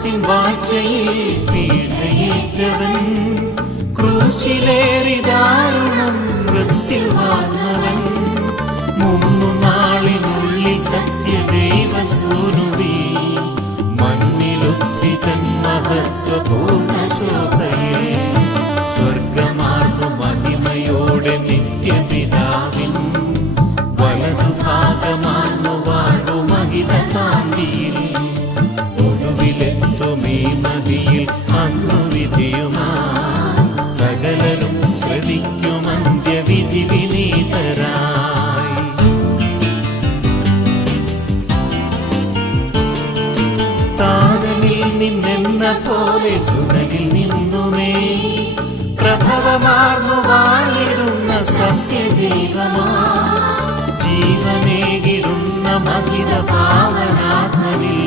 പിശാസിൻ വാഴ്ചയിൽ പീഡയേറ്റവൻ, ക്രൂശിലേറി ദാരുണം മൃത്യു വാങ്ങവൻ, 3 നാളിനുള്ളിൽ സത്യദൈവസൂനുവേ മണ്ണിലുത്തിതൻ മഹത്വപൂർണ്ണ ശോഭയിൽ സ്വർഗമാർന്നു മഹിമയോടെ നിത്യപിതാവിൻ വലതുഭാഗമാർന്നു വാഴു മഹിത കാന്തിയിൽ ഒടുവിലെത്തുമീ മഹിയിൽ അന്നു വിധിയുമാ സകലരും ശ്രദ്ധിക്കും അന്ത്യവിധി വിനീതരായി. താതനിൽ നിന്നെന്ന പോലെ സുതനിൽ നിന്നുമേ പ്രഭവമാർന്നു വാണിടുന്ന സത്യദൈവമാ ജീവനേകിടുന്ന മഹിത പാവനാത്മനിൽ